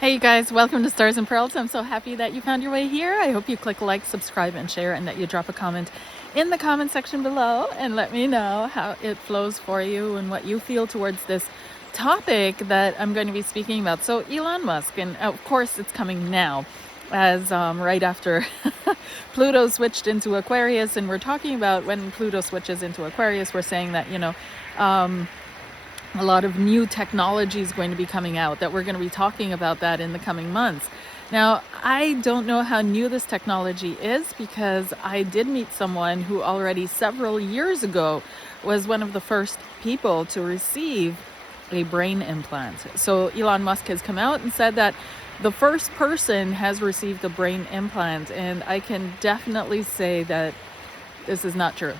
Hey you guys, welcome to Stars and Pearls. I'm so happy that you found your way here. I hope you click like, subscribe, and share, and that you drop a comment in the comment section below and let me know how it flows for you and what you feel towards this topic that I'm going to be speaking about. So Elon Musk, and of course it's coming now as right after Pluto switched into Aquarius, and we're talking about when Pluto switches into Aquarius, we're saying that, a lot of new technology is going to be coming out, that we're going to be talking about that in the coming months. Now, I don't know how new this technology is because I did meet someone who already several years ago was one of the first people to receive a brain implant. So Elon Musk has come out and said that the first person has received a brain implant, and I can definitely say that this is not true.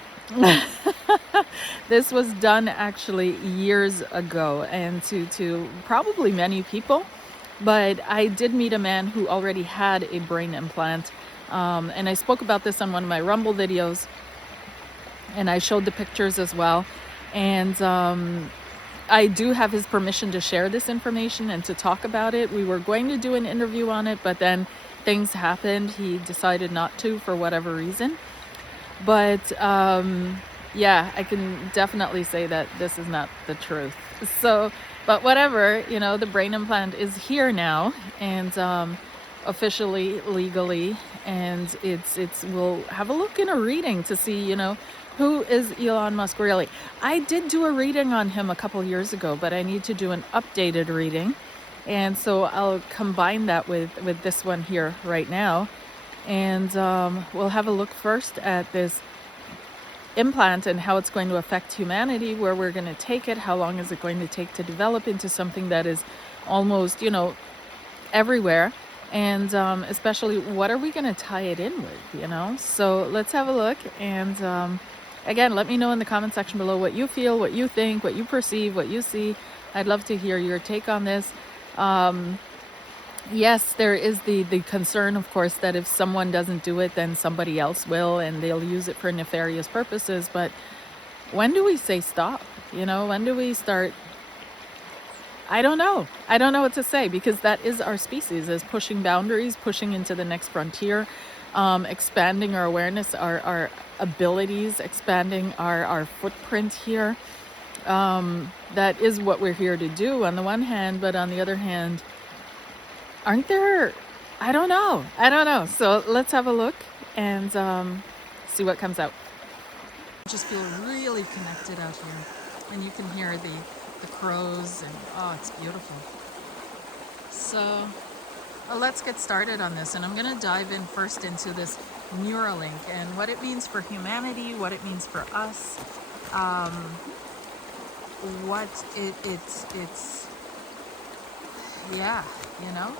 This was done actually years ago, and to probably many people, but I did meet a man who already had a brain implant, and I spoke about this on one of my Rumble videos, and I showed the pictures as well. And I do have his permission to share this information and to talk about it. We were going to do an interview on it, but then things happened. He decided not to for whatever reason. But yeah, I can definitely say that this is not the truth. So, but whatever, the brain implant is here now, and officially, legally, and we'll have a look in a reading to see, who is Elon Musk really. I did do a reading on him a couple years ago, but I need to do an updated reading, and so I'll combine that with this one here right now. And we'll have a look first at this implant and how it's going to affect humanity, where we're going to take it, how long is it going to take to develop into something that is almost, everywhere, and especially what are we going to tie it in with, So let's have a look, and again, let me know in the comment section below what you feel, what you think, what you perceive, what you see. I'd love to hear your take on this. Yes, there is the concern, of course, that if someone doesn't do it, then somebody else will, and they'll use it for nefarious purposes. But when do we say stop? When do we start? I don't know. I don't know what to say, because that is our species, is pushing boundaries, pushing into the next frontier, expanding our awareness, our abilities, expanding our footprint here. That is what we're here to do on the one hand, but on the other hand, aren't there? I don't know. So let's have a look and see what comes out. I just feel really connected out here, and you can hear the crows, and oh, it's beautiful. So let's get started on this, and I'm going to dive in first into this Neuralink and what it means for humanity, what it means for us, what it's yeah, you know.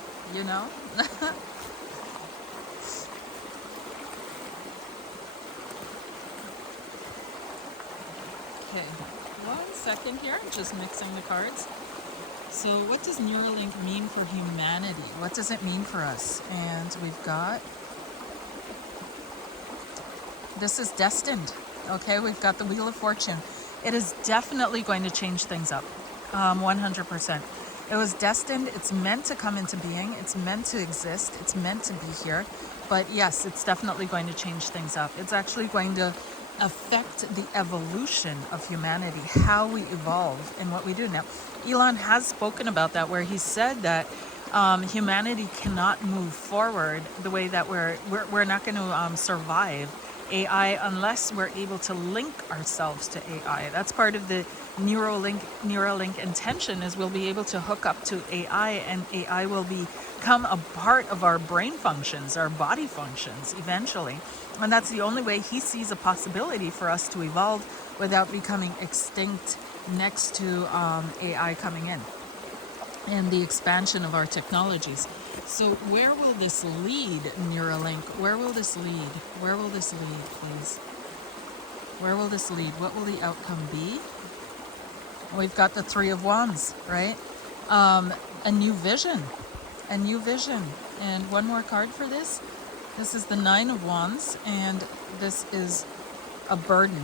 Okay, 1 second here, just mixing the cards. So what does Neuralink mean for humanity? What does it mean for us? And we've got, this is destined. Okay, we've got the Wheel of Fortune. It is definitely going to change things up, 100%. It was destined. It's meant to come into being. It's meant to exist. It's meant to be here. But yes, it's definitely going to change things up. It's actually going to affect the evolution of humanity, how we evolve and what we do. Now, Elon has spoken about that, where he said that humanity cannot move forward the way that we're not going to survive AI unless we're able to link ourselves to AI. That's part of the Neuralink intention, is we'll be able to hook up to AI, and AI will become a part of our brain functions, our body functions eventually. And that's the only way he sees a possibility for us to evolve without becoming extinct next to AI coming in and the expansion of our technologies. So where will this lead, Neuralink? Where will this lead? Where will this lead, please? Where will this lead? What will the outcome be? We've got the Three of Wands, right? A new vision. A new vision. And one more card for this. This is the Nine of Wands, and this is a burden.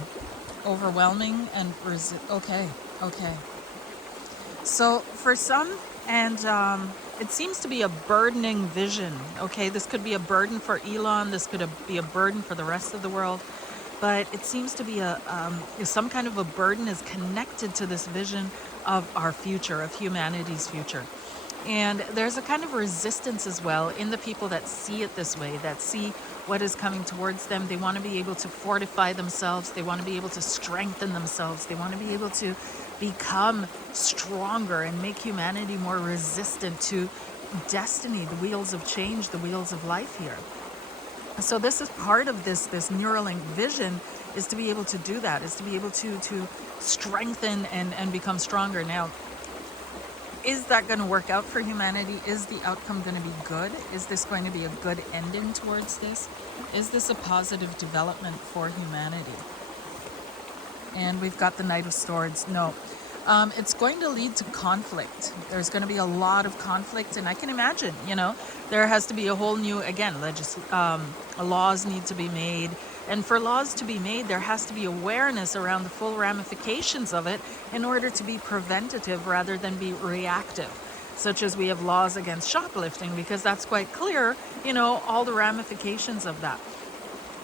Overwhelming and okay. So for some, And it seems to be a burdening vision. Okay, this could be a burden for Elon. This could be a burden for the rest of the world. But it seems to be some kind of a burden is connected to this vision of our future, of humanity's future. And there's a kind of resistance as well in the people that see it this way, that see what is coming towards them. They want to be able to fortify themselves. They want to be able to strengthen themselves. They want to be able to become stronger and make humanity more resistant to destiny, the wheels of change, the wheels of life here. So this is part of this Neuralink vision, is to be able to do that, is to be able to strengthen and become stronger. Now, is that going to work out for humanity? Is the outcome going to be good? Is this going to be a good ending towards this? Is this a positive development for humanity? And we've got the Knight of Swords. No. It's going to lead to conflict. There's going to be a lot of conflict, and I can imagine, there has to be a whole new, again, laws need to be made. And for laws to be made, there has to be awareness around the full ramifications of it in order to be preventative rather than be reactive. Such as we have laws against shoplifting, because that's quite clear, all the ramifications of that.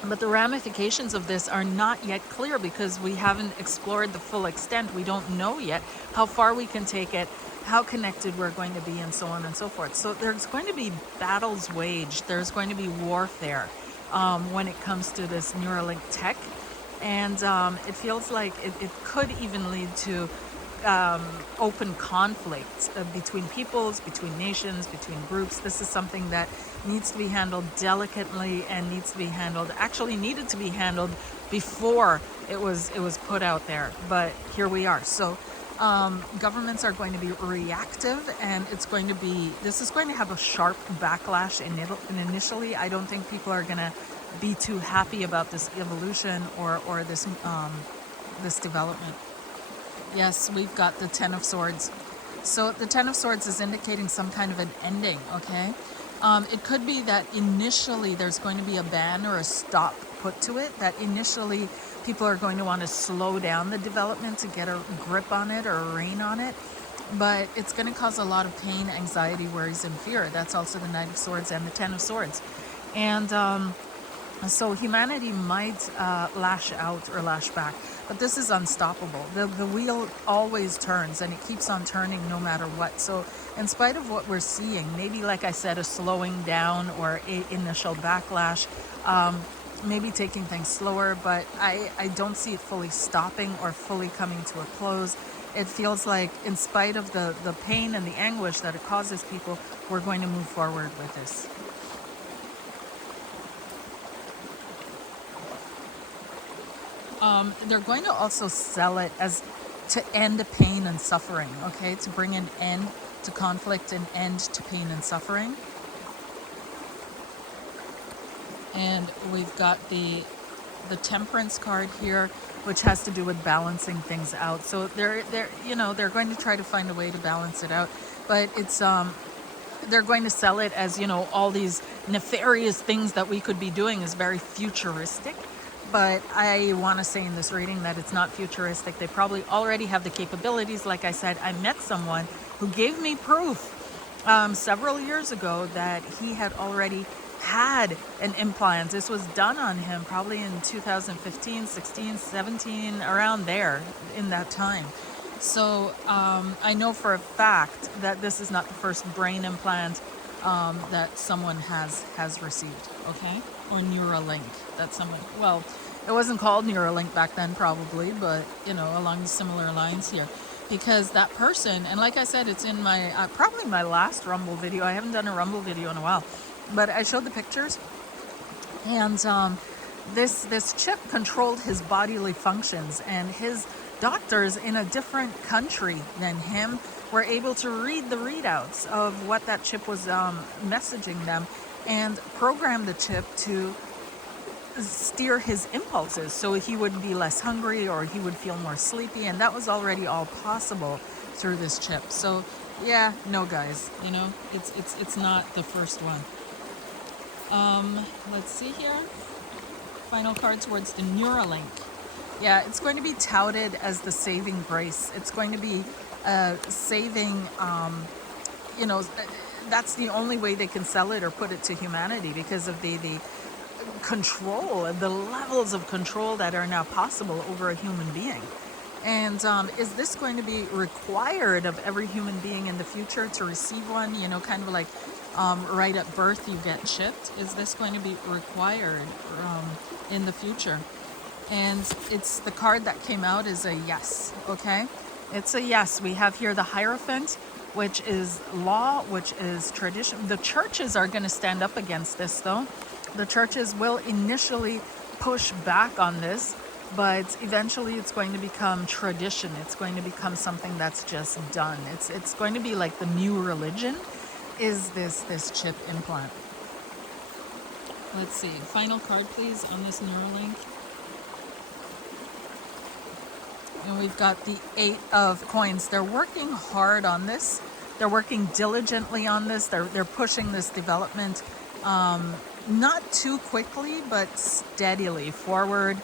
But the ramifications of this are not yet clear because we haven't explored the full extent. We don't know yet how far we can take it, how connected we're going to be, and so on and so forth. So there's going to be battles waged. There's going to be warfare when it comes to this Neuralink tech. And it feels like it could even lead to open conflict between peoples, between nations, between groups. This is something that needs to be handled delicately and needed to be handled before it was put out there. But here we are. So governments are going to be reactive, and this is going to have a sharp backlash initially. I don't think people are going to be too happy about this evolution or this development. Yes, we've got the Ten of Swords. So the Ten of Swords is indicating some kind of an ending, okay? It could be that initially there's going to be a ban or a stop put to it, that initially people are going to want to slow down the development to get a grip on it or a rein on it. But it's going to cause a lot of pain, anxiety, worries, and fear. That's also the Knight of Swords and the Ten of Swords. And so humanity might lash out or lash back. But this is unstoppable. The wheel always turns, and it keeps on turning no matter what. So in spite of what we're seeing, maybe, like I said, a slowing down or a initial backlash, maybe taking things slower, but I don't see it fully stopping or fully coming to a close. It feels like in spite of the pain and the anguish that it causes people, we're going to move forward with this. They're going to also sell it as to end pain and suffering, okay? To bring an end to conflict and end to pain and suffering. And we've got the Temperance card here, which has to do with balancing things out. So they're going to try to find a way to balance it out, but it's they're going to sell it as, all these nefarious things that we could be doing is very futuristic. But I want to say in this reading that it's not futuristic. They probably already have the capabilities. Like I said, I met someone who gave me proof several years ago that he had already had an implant. This was done on him probably in 2015, 16, 17, around there in that time. So I know for a fact that this is not the first brain implant that someone has received, okay? Or Neuralink that someone, well, it wasn't called Neuralink back then probably, but along similar lines here, because that person, and like I said, it's in my probably my last Rumble video. I haven't done a Rumble video in a while, but I showed the pictures, and this chip controlled his bodily functions, and his doctors in a different country than him were able to read the readouts of what that chip was messaging them, and program the chip to steer his impulses so he would be less hungry or he would feel more sleepy, and that was already all possible through this chip. So yeah, no guys, it's not the first one. Let's see here. Final card towards the Neuralink. Yeah, it's going to be touted as the saving grace. It's going to be saving you know, that's the only way they can sell it or put it to humanity, because of the control, the levels of control that are now possible over a human being. And is this going to be required of every human being in the future to receive one? You know, kind of like right at birth you get chipped. Is this going to be required in the future? And it's the card that came out is a yes. Okay, it's a yes. We have here the Hierophant, which is law, which is tradition. The churches are going to stand up against this, though. The churches will initially push back on this, but eventually it's going to become tradition. It's going to become something that's just done. It's going to be like the new religion is this chip implant. Let's see. Final card, please, on this Neuralink. And we've got the 8 of coins. They're working hard on this. They're working diligently on this. They're pushing this development not too quickly, but steadily forward.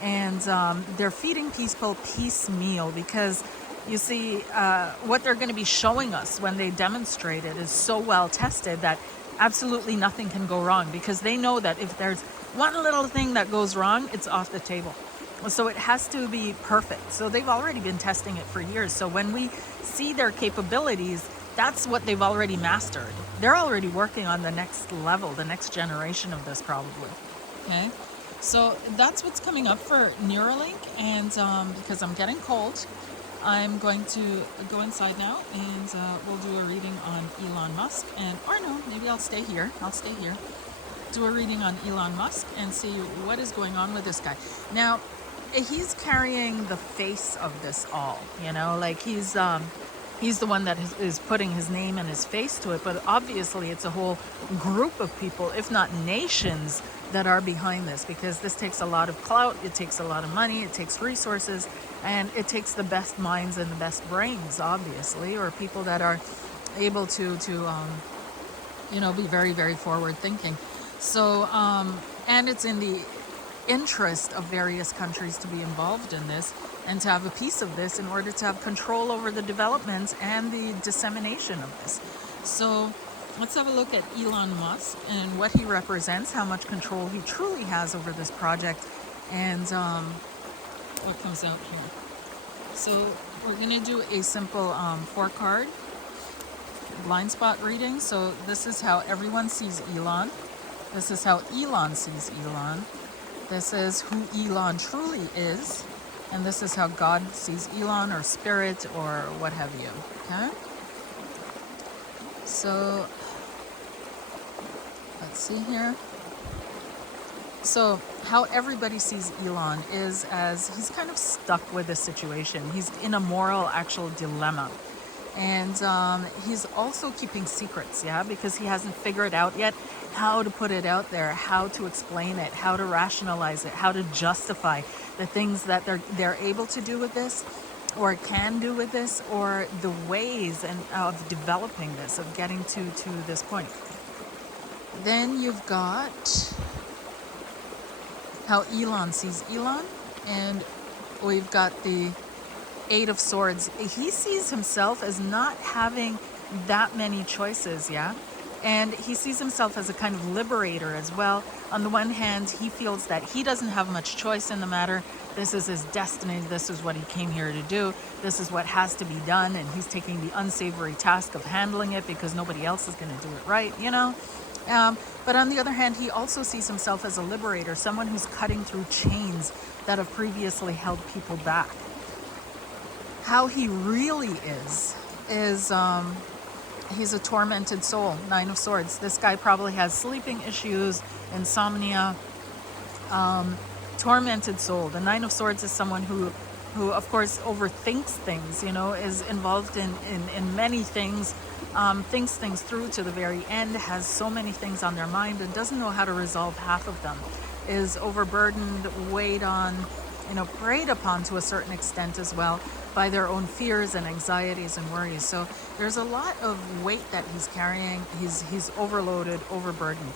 And they're feeding people piecemeal, because you see, what they're going to be showing us when they demonstrate it is so well tested that absolutely nothing can go wrong, because they know that if there's one little thing that goes wrong, it's off the table. So it has to be perfect. So they've already been testing it for years. So when we see their capabilities, that's what they've already mastered. They're already working on the next level, the next generation of this probably. Okay, so that's what's coming up for Neuralink. And because I'm getting cold, I'm going to go inside now, and we'll do a reading on Elon Musk. And, or no, maybe I'll stay here. Do a reading on Elon Musk and see what is going on with this guy. Now, he's carrying the face of this all, you know, like he's the one that is putting his name and his face to it, but obviously it's a whole group of people, if not nations, that are behind this, because this takes a lot of clout, it takes a lot of money, it takes resources, and it takes the best minds and the best brains, obviously, or people that are able to you know, be very, very forward thinking. So and it's in the interest of various countries to be involved in this and to have a piece of this in order to have control over the development and the dissemination of this. So let's have a look at Elon Musk and what he represents, how much control he truly has over this project, and what comes out here. So we're going to do a simple 4-card blind spot reading. So this is how everyone sees Elon. This is how Elon sees Elon. This is who Elon truly is. And this is how God sees Elon, or spirit, or what have you. Okay? So let's see here. So how everybody sees Elon is as he's kind of stuck with the situation. He's in a moral actual dilemma. And he's also keeping secrets, yeah, because he hasn't figured out yet how to put it out there, how to explain it, how to rationalize it, how to justify the things that they're able to do with this, or can do with this, or the ways of developing this, of getting to this point. Then you've got how Elon sees Elon, and we've got the 8 of Swords. He sees himself as not having that many choices, yeah? And he sees himself as a kind of liberator as well. On the one hand, he feels that he doesn't have much choice in the matter. This is his destiny. This is what he came here to do. This is what has to be done. And he's taking the unsavory task of handling it because nobody else is going to do it right, you know? But on the other hand, he also sees himself as a liberator, someone who's cutting through chains that have previously held people back. How he really is he's a tormented soul. 9 of Swords. This guy probably has sleeping issues, insomnia, tormented soul. The 9 of Swords is someone who of course overthinks things, you know, is involved in many things, thinks things through to the very end, has so many things on their mind and doesn't know how to resolve half of them, is overburdened, weighed on, you know, preyed upon to a certain extent as well by their own fears and anxieties and worries. So there's a lot of weight that he's carrying. He's overloaded, overburdened.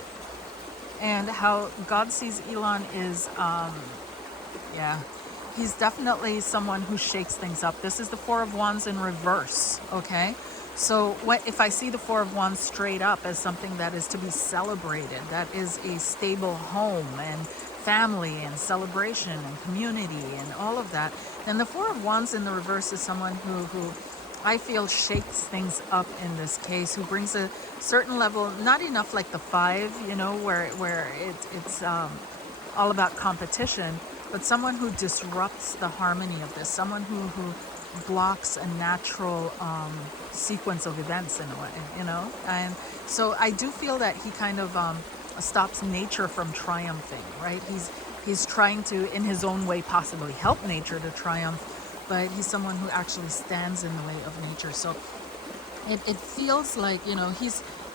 And how God sees Elon is, he's definitely someone who shakes things up. This is the 4 of Wands in reverse, okay? So if I see the Four of Wands straight up as something that is to be celebrated, that is a stable home and family and celebration and community and all of that, then the Four of Wands in the reverse is someone who I feel shakes things up in this case, who brings a certain level, not enough like the Five, where it's all about competition, but someone who disrupts the harmony of this, someone who blocks a natural sequence of events in a way. And so I do feel that he kind of stops nature from triumphing, right? He's trying to, in his own way, possibly help nature to triumph, but he's someone who actually stands in the way of nature. So it feels like,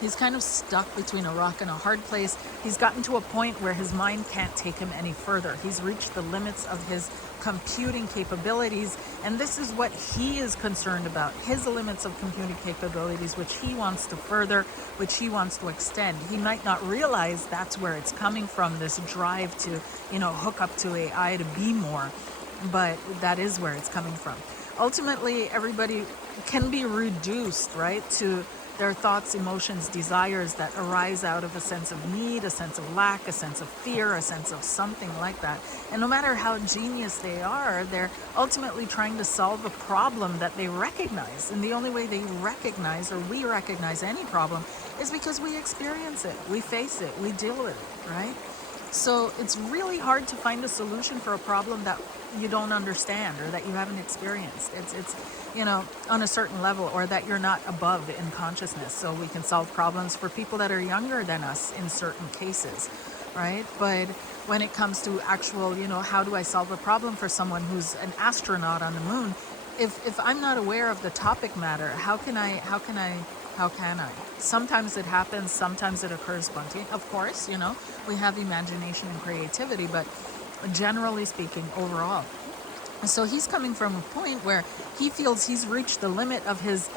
he's kind of stuck between a rock and a hard place. He's gotten to a point where his mind can't take him any further. He's reached the limits of his computing capabilities, and this is what he is concerned about, his limits of computing capabilities, which he wants to further, which he wants to extend. He might not realize that's where it's coming from, this drive to, hook up to AI to be more, but that is where it's coming from. Ultimately, everybody can be reduced, right, to their thoughts, emotions, desires that arise out of a sense of need, a sense of lack, a sense of fear, a sense of something like that. And no matter how genius they are, they're ultimately trying to solve a problem that they recognize. And the only way they recognize, or we recognize any problem, is because we experience it, we face it, we deal with it, right? So it's really hard to find a solution for a problem that you don't understand or that you haven't experienced. It's on a certain level, or that you're not above in consciousness. So we can solve problems for people that are younger than us in certain cases, right? But when it comes to actual, how do I solve a problem for someone who's an astronaut on the moon? If I'm not aware of the topic matter, how can I? Sometimes it happens, sometimes it occurs spontaneously. Of course, we have imagination and creativity, but generally speaking, overall. So he's coming from a point where he feels he's reached the limit of his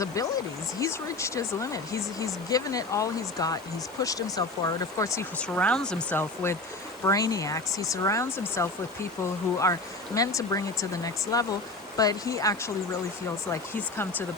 abilities. He's reached his limit. He's given it all he's got. He's pushed himself forward. Of course, he surrounds himself with brainiacs. He surrounds himself with people who are meant to bring it to the next level, but he actually really feels like he's come to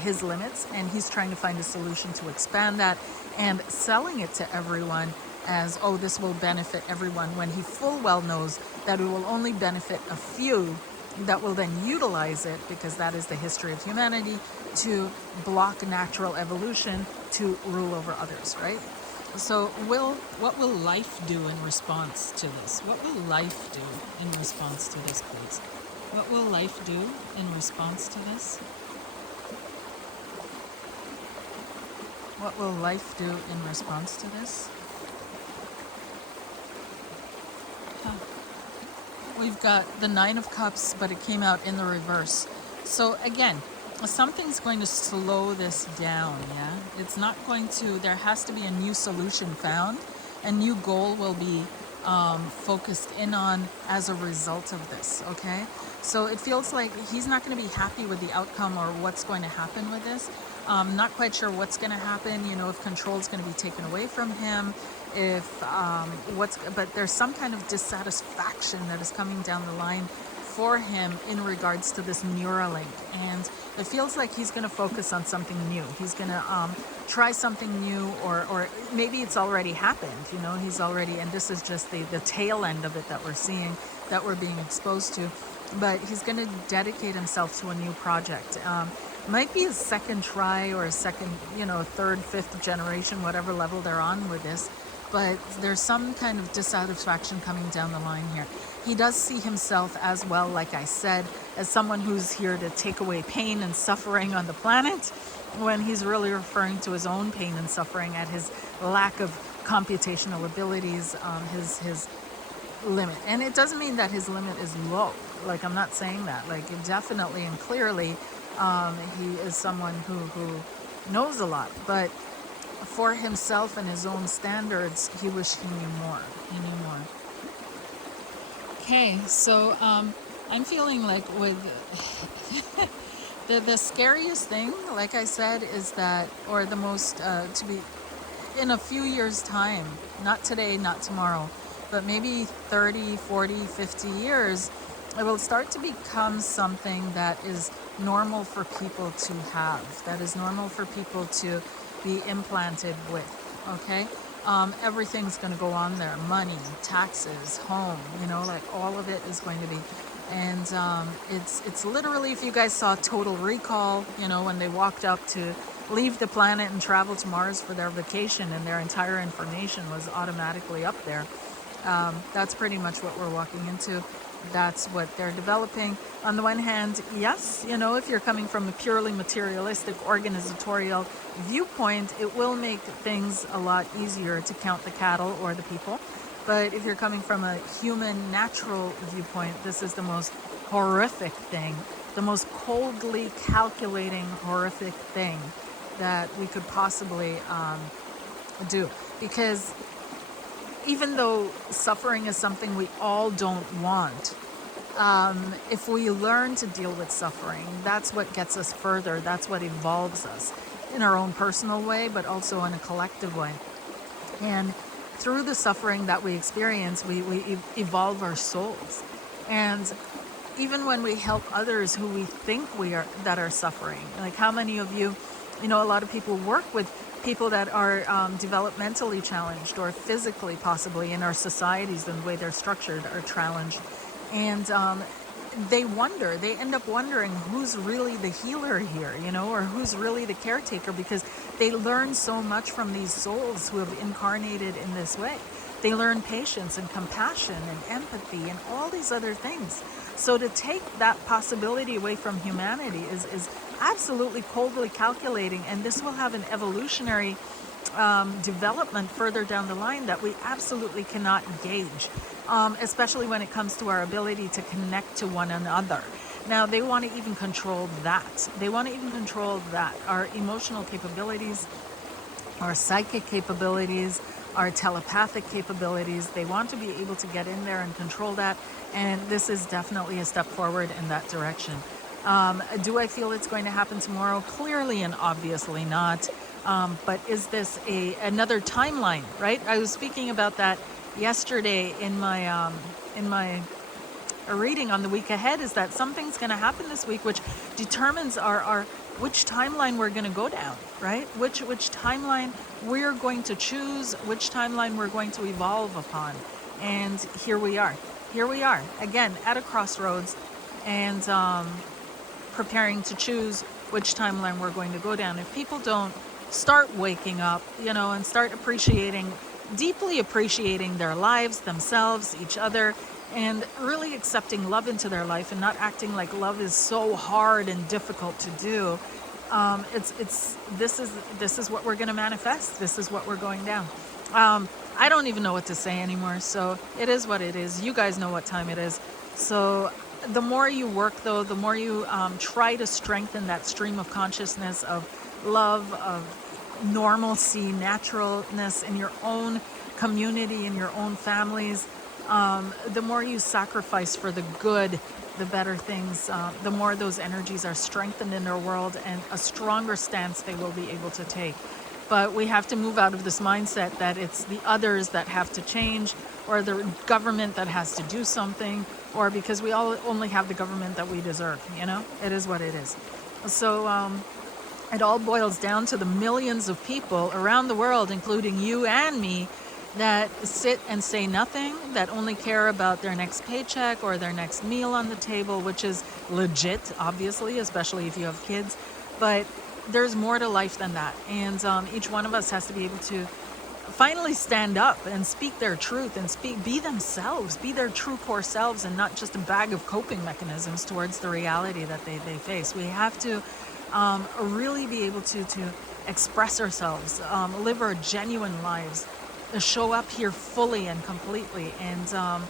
his limits, and he's trying to find a solution to expand that and selling it to everyone as, oh, this will benefit everyone, when he full well knows that it will only benefit a few that will then utilize it, because that is the history of humanity, to block natural evolution, to rule over others, right? So what will life do in response to this? What will life do in response to this, please? What will life do in response to this? What will life do in response to this? We've got the Nine of Cups, but it came out in the reverse. So again, something's going to slow this down, yeah? It's not going to, there has to be a new solution found. A new goal will be focused in on as a result of this, okay? So it feels like he's not going to be happy with the outcome or what's going to happen with this. Not quite sure what's going to happen, if control is going to be taken away from him, but there's some kind of dissatisfaction that is coming down the line for him in regards to this Neuralink, and it feels like he's going to focus on something new. He's going to try something new, or maybe it's already happened, he's already, and this is just the tail end of it that we're seeing, that we're being exposed to, but he's going to dedicate himself to a new project. Might be a second try, or a second, third, fifth generation, whatever level they're on with this, but there's some kind of dissatisfaction coming down the line here. He does see himself as well, like I said, as someone who's here to take away pain and suffering on the planet, when he's really referring to his own pain and suffering at his lack of computational abilities, his limit. And it doesn't mean that his limit is low. Like, I'm not saying that. Like, definitely and clearly, he is someone who knows a lot, but for himself and his own standards, he wished he knew more. He knew more. Okay, so I'm feeling like with the scariest thing, like I said, is that, or the most, to be in a few years' time, not today, not tomorrow, but maybe 30, 40, 50 years, it will start to become something that is normal for people to have, that is normal for people to be implanted with, okay? Everything's going to go on there: money, taxes, home, like all of it is going to be. And it's literally, if you guys saw Total Recall, when they walked up to leave the planet and travel to Mars for their vacation, and their entire information was automatically up there. That's pretty much what we're walking into. That's what they're developing. On the one hand, yes, if you're coming from a purely materialistic organizatorial viewpoint, it will make things a lot easier to count the cattle or the people. But if you're coming from a human, natural viewpoint, this is the most horrific thing, the most coldly calculating, horrific thing that we could possibly do. Because even though suffering is something we all don't want, if we learn to deal with suffering, that's what gets us further. That's what evolves us in our own personal way, but also in a collective way. And through the suffering that we experience, we evolve our souls. And even when we help others who we think that are suffering, like how many of you, a lot of people work with people that are developmentally challenged, or physically possibly, in our societies and the way they're structured are challenged. And they end up wondering who's really the healer here, or who's really the caretaker, because they learn so much from these souls who have incarnated in this way. They learn patience and compassion and empathy and all these other things. So to take that possibility away from humanity is absolutely coldly calculating, and this will have an evolutionary development further down the line that we absolutely cannot gauge, especially when it comes to our ability to connect to one another. Now, they want to even control that. Our emotional capabilities, our psychic capabilities, our telepathic capabilities. They want to be able to get in there and control that. And this is definitely a step forward in that direction. Do I feel it's going to happen tomorrow? Clearly and obviously not. But is this another timeline, right? I was speaking about that yesterday in my reading on the week ahead, is that something's going to happen this week which determines which timeline we're going to go down, right? Which timeline we're going to choose, which timeline we're going to evolve upon. And here we are again at a crossroads, and preparing to choose which timeline we're going to go down. If people don't start waking up, and start deeply appreciating their lives, themselves, each other, and really accepting love into their life, and not acting like love is so hard and difficult to do, this is what we're going to manifest. This is what we're going down. I don't even know what to say anymore. So it is what it is. You guys know what time it is. So the more you work, though, the more you try to strengthen that stream of consciousness of love, of normalcy, naturalness in your own community, in your own families, the more you sacrifice for the good, the better things, the more those energies are strengthened in their world, and a stronger stance they will be able to take. But we have to move out of this mindset that it's the others that have to change, or the government that has to do something, or because we all only have the government that we deserve. It is what it is. So it all boils down to the millions of people around the world, including you and me, that sit and say nothing, that only care about their next paycheck or their next meal on the table, which is legit, obviously, especially if you have kids. But there's more to life than that. And each one of us has to be able to finally stand up and speak their truth, and be themselves, be their true core selves, and not just a bag of coping mechanisms towards the reality that they face. We have to really be able to express ourselves, live our genuine lives, show up here fully and completely. And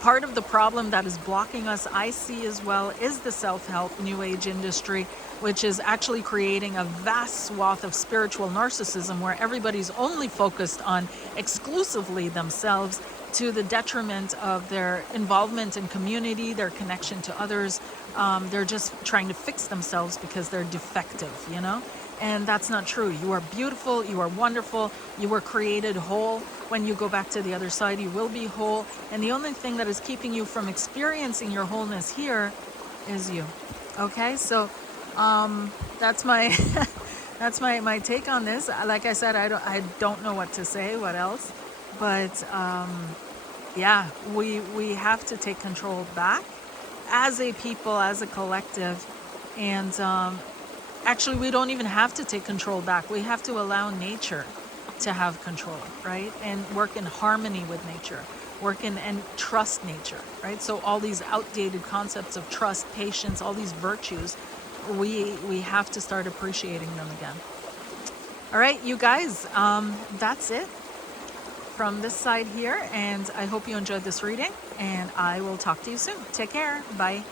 part of the problem that is blocking us, I see as well, is the self-help new age industry, which is actually creating a vast swath of spiritual narcissism, where everybody's only focused on exclusively themselves, to the detriment of their involvement in community, their connection to others. They're just trying to fix themselves because they're defective, And that's not true. You are beautiful, you are wonderful, you were created whole. When you go back to the other side, you will be whole. And the only thing that is keeping you from experiencing your wholeness here is you. Okay, so that's my that's my take on this. Like I said, I don't know what to say, what else, but yeah, we have to take control back as a people, as a collective, and actually, we don't even have to take control back. We have to allow nature to have control, right? And work in harmony with nature, work in and trust nature, right? So all these outdated concepts of trust, patience, all these virtues, we have to start appreciating them again. All right, you guys, that's it from this side here, and I hope you enjoyed this reading, and I will talk to you soon. Take care. Bye.